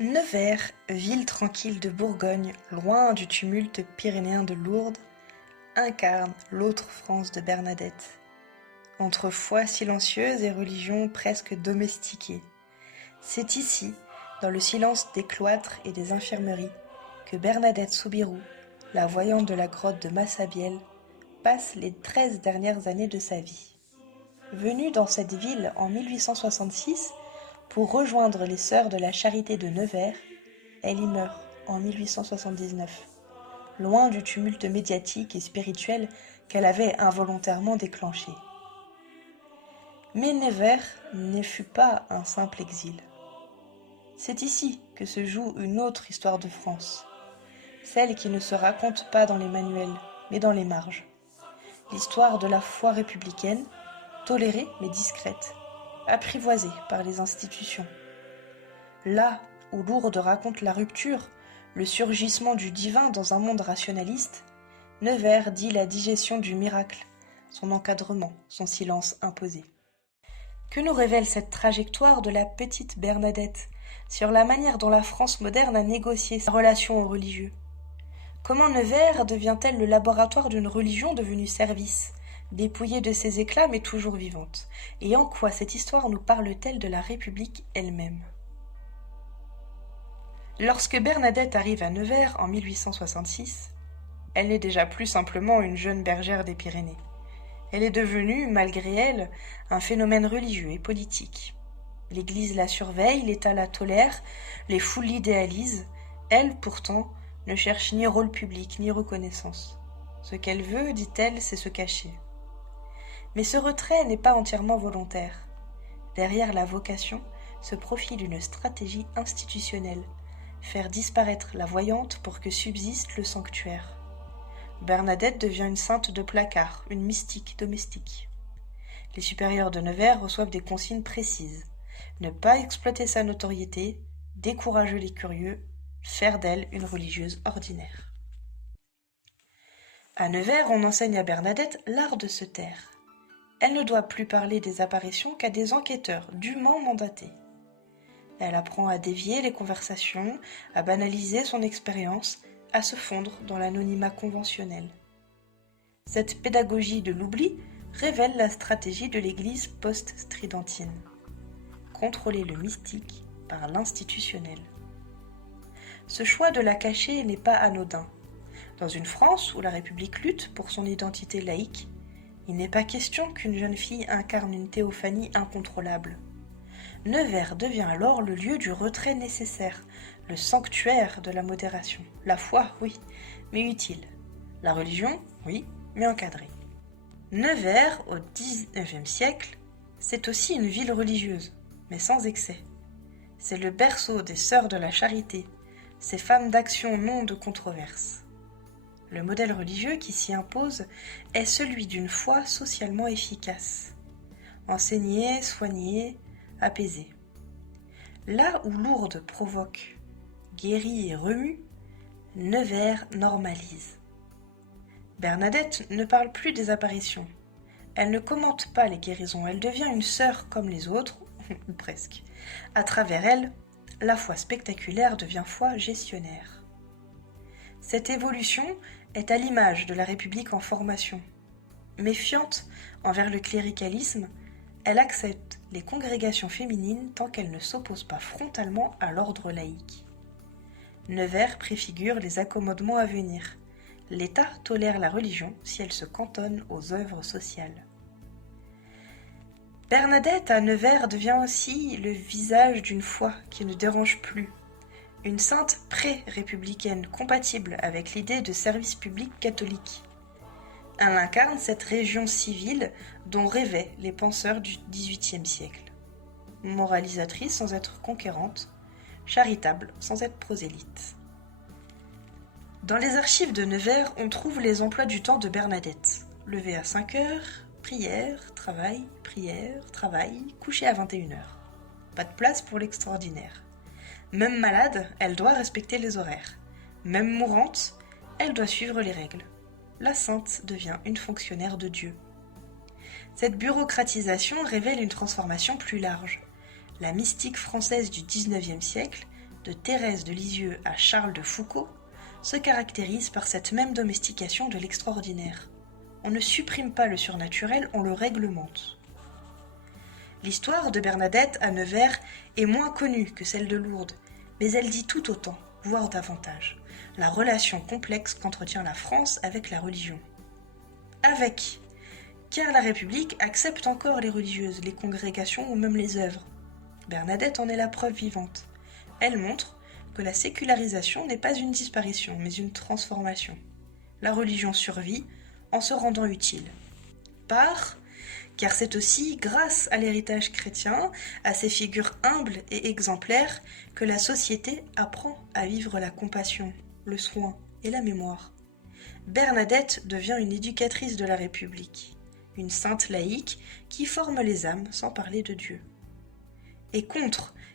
Nevers, ville tranquille de Bourgogne, loin du tumulte pyrénéen de Lourdes, incarne l'autre France de Bernadette. Entre foi silencieuse et religion presque domestiquée. C'est ici, dans le silence des cloîtres et des infirmeries, que Bernadette Soubirous, la voyante de la grotte de Massabielle, passe les 13 dernières années de sa vie. Venue dans cette ville en 1866 pour rejoindre les Sœurs de la Charité de Nevers, elle y meurt en 1879, loin du tumulte médiatique et spirituel qu'elle avait involontairement déclenché. Mais Nevers ne fut pas un simple exil. C'est ici que se joue une autre histoire de France, celle qui ne se raconte pas dans les manuels, mais dans les marges. L'histoire de la foi républicaine, tolérée mais discrète, apprivoisée par les institutions. Là où Lourdes raconte la rupture, le surgissement du divin dans un monde rationaliste, Nevers dit la digestion du miracle, son encadrement, son silence imposé. Que nous révèle cette trajectoire de la petite Bernadette sur la manière dont la France moderne a négocié sa relation aux religieux? Comment Nevers devient-elle le laboratoire d'une religion devenue service, dépouillée de ses éclats mais toujours vivante? Et en quoi cette histoire nous parle-t-elle de la République elle-même? Lorsque Bernadette arrive à Nevers en 1866, elle n'est déjà plus simplement une jeune bergère des Pyrénées. Elle est devenue, malgré elle, un phénomène religieux et politique. L'Église la surveille, l'État la tolère, les foules l'idéalisent. Elle, pourtant, ne cherche ni rôle public ni reconnaissance. Ce qu'elle veut, dit-elle, c'est se cacher. Mais ce retrait n'est pas entièrement volontaire. Derrière la vocation se profile une stratégie institutionnelle, faire disparaître la voyante pour que subsiste le sanctuaire. Bernadette devient une sainte de placard, une mystique domestique. Les supérieurs de Nevers reçoivent des consignes précises. Ne pas exploiter sa notoriété, décourager les curieux, faire d'elle une religieuse ordinaire. À Nevers, on enseigne à Bernadette l'art de se taire. Elle ne doit plus parler des apparitions qu'à des enquêteurs dûment mandatés. Elle apprend à dévier les conversations, à banaliser son expérience, à se fondre dans l'anonymat conventionnel. Cette pédagogie de l'oubli révèle la stratégie de l'Église post-stridentine. Contrôler le mystique par l'institutionnel. Ce choix de la cacher n'est pas anodin. Dans une France où la République lutte pour son identité laïque, il n'est pas question qu'une jeune fille incarne une théophanie incontrôlable. Nevers devient alors le lieu du retrait nécessaire, le sanctuaire de la modération. La foi, oui, mais utile. La religion, oui, mais encadrée. Nevers, au XIXe siècle, c'est aussi une ville religieuse, mais sans excès. C'est le berceau des Sœurs de la Charité, ces femmes d'action non de controverse. Le modèle religieux qui s'y impose est celui d'une foi socialement efficace. Enseignée, soignée, apaisée. Là où Lourdes provoque, guérit et remue, Nevers normalise. Bernadette ne parle plus des apparitions. Elle ne commente pas les guérisons, elle devient une sœur comme les autres, ou presque. À travers elle, la foi spectaculaire devient foi gestionnaire. Cette évolution est à l'image de la République en formation. Méfiante envers le cléricalisme, elle accepte les congrégations féminines tant qu'elles ne s'opposent pas frontalement à l'ordre laïque. Nevers préfigure les accommodements à venir. L'État tolère la religion si elle se cantonne aux œuvres sociales. Bernadette à Nevers devient aussi le visage d'une foi qui ne dérange plus. Une sainte pré-républicaine compatible avec l'idée de service public catholique. Elle incarne cette région civile dont rêvaient les penseurs du XVIIIe siècle. Moralisatrice sans être conquérante, charitable sans être prosélyte. Dans les archives de Nevers, on trouve les emplois du temps de Bernadette. Lever à 5 heures, prière, travail, coucher à 21 heures. Pas de place pour l'extraordinaire. Même malade, elle doit respecter les horaires. Même mourante, elle doit suivre les règles. La sainte devient une fonctionnaire de Dieu. Cette bureaucratisation révèle une transformation plus large. La mystique française du XIXe siècle de Thérèse de Lisieux à Charles de Foucault, se caractérise par cette même domestication de l'extraordinaire. On ne supprime pas le surnaturel, on le réglemente. L'histoire de Bernadette à Nevers est moins connue que celle de Lourdes, mais elle dit tout autant, voire davantage, la relation complexe qu'entretient la France avec la religion. Car la République accepte encore les religieuses, les congrégations ou même les œuvres. Bernadette en est la preuve vivante. Elle montre que la sécularisation n'est pas une disparition, mais une transformation. La religion survit en se rendant utile. Car c'est aussi grâce à l'héritage chrétien, à ces figures humbles et exemplaires, que la société apprend à vivre la compassion, le soin et la mémoire. Bernadette devient une éducatrice de la République, une sainte laïque qui forme les âmes sans parler de Dieu. Et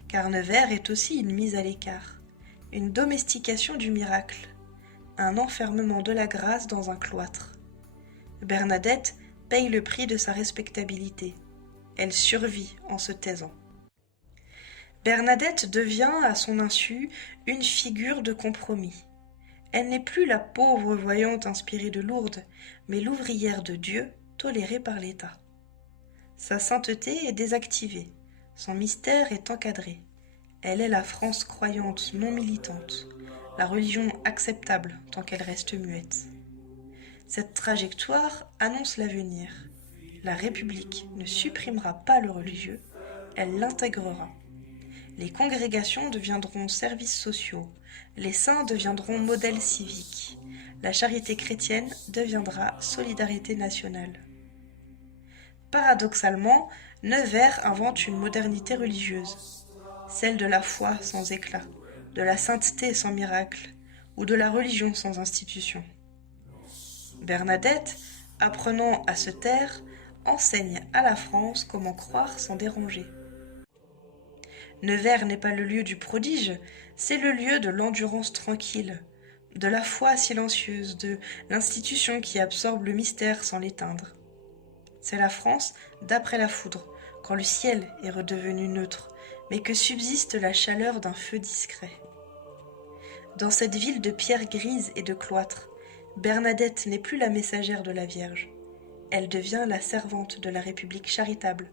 car Nevers est aussi une mise à l'écart, une domestication du miracle, un enfermement de la grâce dans un cloître. Bernadette paye le prix de sa respectabilité. Elle survit en se taisant. Bernadette devient, à son insu, une figure de compromis. Elle n'est plus la pauvre voyante inspirée de Lourdes, mais l'ouvrière de Dieu tolérée par l'État. Sa sainteté est désactivée, son mystère est encadré. Elle est la France croyante, non militante, la religion acceptable tant qu'elle reste muette. Cette trajectoire annonce l'avenir. La République ne supprimera pas le religieux, elle l'intégrera. Les congrégations deviendront services sociaux, les saints deviendront modèles civiques, la charité chrétienne deviendra solidarité nationale. Paradoxalement, Nevers invente une modernité religieuse, celle de la foi sans éclat, de la sainteté sans miracle, ou de la religion sans institution. Bernadette, apprenant à se taire, enseigne à la France comment croire sans déranger. Nevers n'est pas le lieu du prodige, c'est le lieu de l'endurance tranquille, de la foi silencieuse, de l'institution qui absorbe le mystère sans l'éteindre. C'est la France d'après la foudre, quand le ciel est redevenu neutre, mais que subsiste la chaleur d'un feu discret. Dans cette ville de pierres grises et de cloîtres, Bernadette n'est plus la messagère de la Vierge. Elle devient la servante de la République charitable,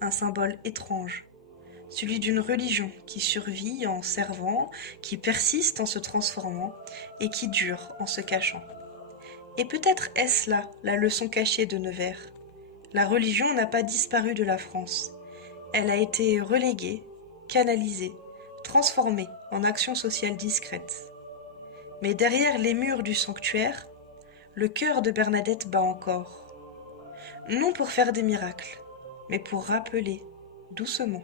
un symbole étrange, celui d'une religion qui survit en servant, qui persiste en se transformant et qui dure en se cachant. Et peut-être est-ce là la leçon cachée de Nevers. La religion n'a pas disparu de la France. Elle a été reléguée, canalisée, transformée en action sociale discrète. Mais derrière les murs du sanctuaire, le cœur de Bernadette bat encore. Non pour faire des miracles, mais pour rappeler, doucement,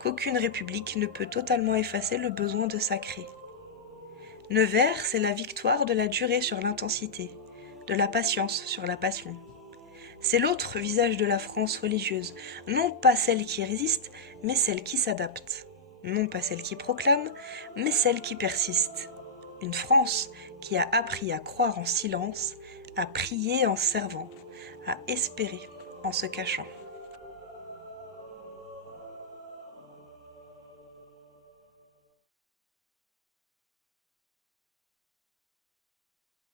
qu'aucune république ne peut totalement effacer le besoin de sacré. Nevers, c'est la victoire de la durée sur l'intensité, de la patience sur la passion. C'est l'autre visage de la France religieuse, non pas celle qui résiste, mais celle qui s'adapte. Non pas celle qui proclame, mais celle qui persiste. Une France qui a appris à croire en silence, à prier en servant, à espérer en se cachant.